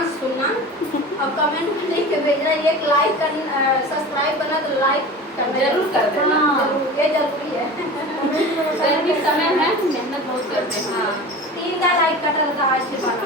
Dance सुनना और comment में लिख के भेजना, एक लाइक करना, सब्सक्राइब करना तो लाइक करना जरूर कर देना। जरूर, ये जरूरी है। गर्मी का समय है, मेहनत बहुत करते हैं। हाँ 3 लाइक कट रहा था आज के बाद